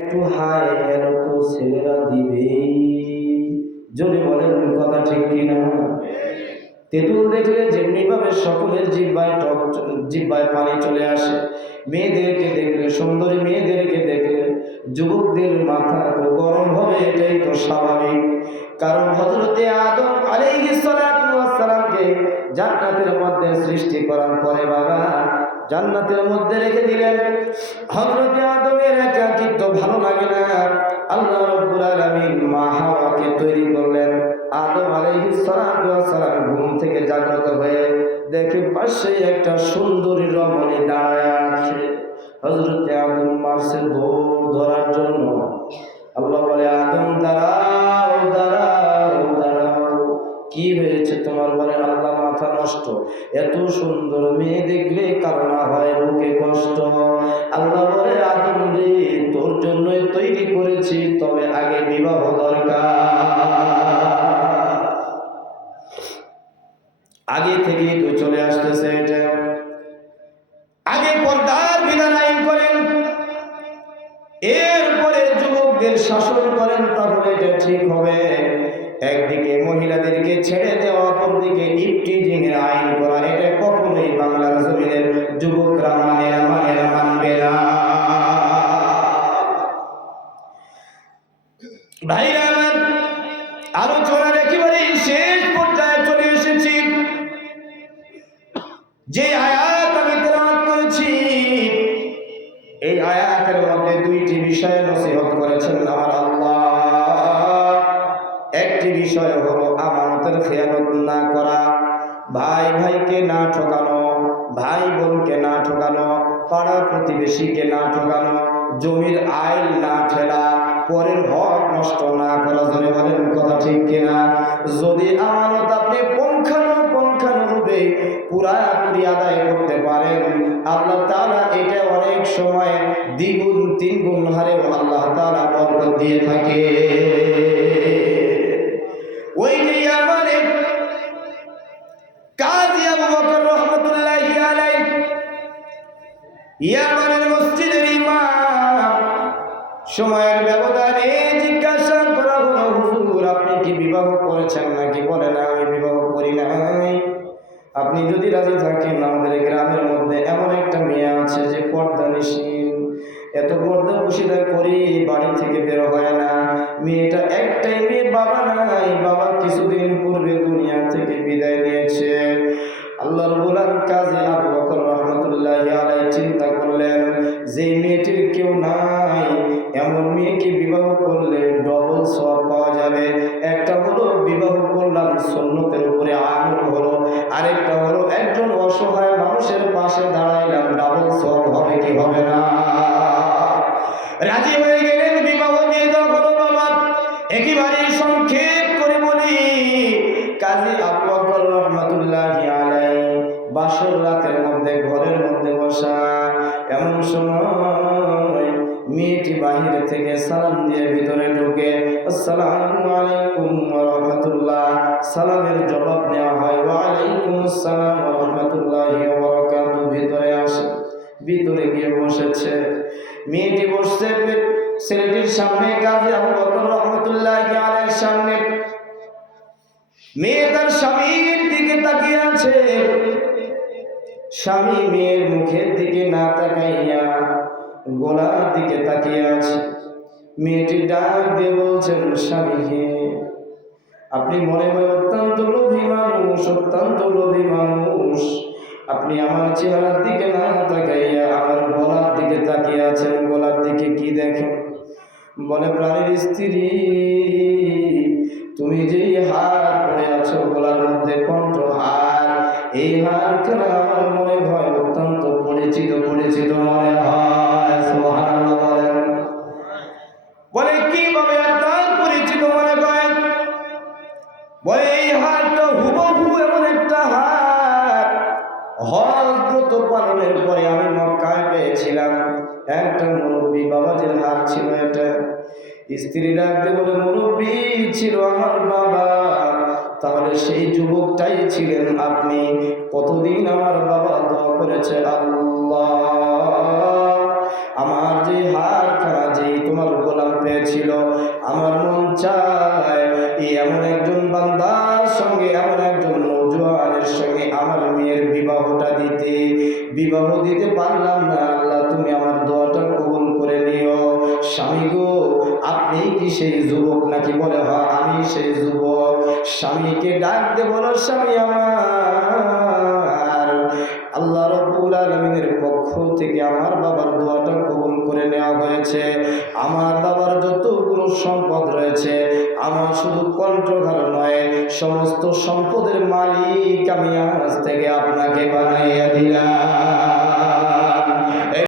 একটু hi hello তো ছেলেরা দিবেই। জোরে বলেন কথা ঠিক কিনা? তেঁতুল দেখলে যেমনি ভাবে সকলের জিহ্বায় পানি চলে আসে, মেয়েদেরকে দেখলে, সুন্দরী মেয়েদেরকে দেখলে যুবকদের মাথা তো গরম হবে, এটাই তো স্বাভাবিক। কারণ হযরতে আদম আলাইহিস সালাতু ওয়াস সালামকে জান্নাতের মধ্যে সৃষ্টি করার পরে বাবা জান্নাতের মধ্যে রেখে দিলেন। হযরতে আদমের একাকিত্ব ভালো লাগে না, আল্লাহ রাব্বুল আলামিন মা হাওয়াকে তৈরি করলেন। আদম আলাইহিস সালাতু ওয়াস সালাম ঘুম থেকে জাগ্রত হয়ে দেখে পাশে একটা সুন্দরী রমণী দাঁড়ায় আছে। হযরতে আদম মারছে দৌড় ধরার জন্য। আল্লাহ বলে, আদম দাঁড়াও দাঁড়াও দাঁড়াও, কি হয়েছে তোমার? বলে, আল্লাহ মাথা নষ্ট, এত সুন্দর মেয়ে দেখলে কারণ হয় বুকে কষ্ট। আল্লাহ বলে, আদম রে, তোর জন্যই তৈরি করেছি, তবে আগে বিবাহ দরকার। আগে থেকেই তো চলে আসতেছে এটা। আগে পর্দার বিধান আইন করেন, এরপরে যুবকদের শাসন করেন, তাহলে এটা ঠিক হবে। একদিকে মহিলাদেরকে ছেড়ে দেওয়া, অপরদিকে ইফটিজিং এর আইন করা, এটা কখনোই বাংলার জমিনের যুবকরা মানবে না। ভাইরা আমার, আলোচনার একেবারে শেষ পর্যায়ে চলে এসেছি। যে আয়াত আমি তেলাওয়াত করেছি, এই আয়াতের মধ্যে দুইটি বিষয় নসিহত করেছেন আমার আল্লাহ। একটি বিষয় হলো আমানতের খেয়ানত না করা, ভাই ভাইকে না ঠকানো, ভাই বোনকে না ঠকানো, পাড়া প্রতিবেশীকে না ঠকানো, জমির আইল না ঠেলা, পরের হক নষ্ট না করা। জোরে বলেন কথা ঠিক কিনা? যদি আমানত আপনি পুঙ্খানুপুঙ্খানুরূপে পুরাপুরি আদায় করতে পারেন, আল্লাহ তাআলা এটা অনেক সময় দ্বিগুণ তিনগুণ হারে আল্লাহ তাআলা বরকত দিয়ে থাকে। ওই যে আমাদের কাজী আবু বকর রহমাতুল্লাহি আলাইহি, ইয়ামানের মসজিদের ইমাম, সময়ের ব্যবধানে জিজ্ঞাসা করা হলো, হুজুর আপনি কি বিবাহ করেছেন নাকি? বলে, না আমি বিবাহ করি নাই। আপনি যদি রাজি থাকেন, আমাদের গ্রামের মধ্যে এমন একটা মেয়ে আছে যে পর্দানিশীল, এত পর্দা পুশিদা করি, বাড়ি থেকে বের হয় না। মেয়েটা একটাই মেয়ে, বাবা নাই, বাবা কিছুদিন পূর্বে দুনিয়া থেকে বিদায় নিয়েছে। আল্লাহর গোলাম কাজী আবু বকর রাহমাতুল্লাহি আলাইহি চিন্তা করলেন, যে মেয়েটির কেউ নাই, এমন মেয়েকে বিবাহ করলে ডবল সওয়াব পাওয়া যাবে। একটা হলো বিবাহ করলাম, সুন্নতের উপরে আমল হলো, আরেকটা হলো একজন অসহায় মানুষের পাশে দাঁড়াইলাম, ডাবল সওয়াব হবে কি হবে না? রাজি হয়ে গেলেন, বিবাহ দিয়ে দেওয়া হলো। বাবা একেবারে সংক্ষেপ করে বলি, কাজী আবু বকর রাহমাতুল্লাহি আলাইহি বাসর রাতের মধ্যে ঘরের মধ্যে বসা, এমন সময় মেয়েটি বাহির থেকে সালাম দিয়ে ভিতরে ঢুকে, আসসালামু আলাইকুম ওয়া রাহমাতুল্লাহ, সালামের জবাব নেওয়া হয়, ওয়া আলাইকুম আসসালাম ওয়া রাহমাতুল্লাহি ওয়া বারাকাতুহু। ভিতরে আসে, ভিতরে গিয়ে বসেছে। মেয়েটি বসছে ছেলেটির সামনে, কাজী আবু বকর রাহমাতুল্লাহি আলাইহির সামনে। মেয়ে তার স্বামীর দিকে তাকিয়ে আছে, স্বামী মেয়ের মুখের দিকে না তাকাইয়া গলার দিকে তাকিয়ে আছে। মেয়েটি ডাক দিয়ে বলছেন, স্বামী হে, আপনি মনে হয় অত্যন্ত লোভী মানুষ, অত্যন্ত লোভী মানুষ, আপনি আমার চেহারার দিকে না তাকাইয়া আমার গলার দিকে তাকিয়ে আছেন। গলার দিকে কি দেখেন? বলে, প্রাণীর স্ত্রী, তুমি যেই হার পরে আছো গলার মধ্যে, কণ্ঠ হার, এই হারখানা আমার মনে হয় অত্যন্ত পরিচিত পরিচিত মনে হয়। সুবহানাল্লাহ বলেন। বলে, কিভাবে আপনার পরিচিত মনে করেন? বলে, এই হারটা হুবহু এমন একটা হার, হজরত পালনের পরে আমি মক্কায় পেয়েছিলাম, একটা মুরব্বী বাবাজির হার ছিল এটা। স্ত্রী ডাকতে বলে, মুরব্বী ছিল আমার বাবা, তাহলে সেই যুবকটাই ছিলেন আপনি। কতদিন আমার বাবা দোয়া করেছে, আল্লাহ আমার যে হারখানা যেই তোমার গোলাম পেয়েছিল, আমার মন চায় এই এমন একজন বান্দার সঙ্গে, এমন একজন নওজোয়ানের সঙ্গে আমার মেয়ের বিবাহটা দিতে। বিবাহ দিতে পারলাম না, আল্লাহ তুমি আমার দোয়াটা কবুল করে নিও। স্বামী গো, আপনি কি সেই যুবক নাকি? বলে হ্যাঁ আমি সেই যুবক। স্বামীকে ডাক দে, বলো স্বামী আমার, আল্লাহ রাব্বুল আলামিনের পক্ষ থেকে আমার বাবার দোয়াটা কবুল করে নেওয়া হয়েছে। আমার বাবার যতগুলো সম্পদ রয়েছে, আমার শুধু কণ্ঠঘর নয়, সমস্ত সম্পদের মালিক আমি আজ থেকে আপনাকে বানাইয়া দিলাম।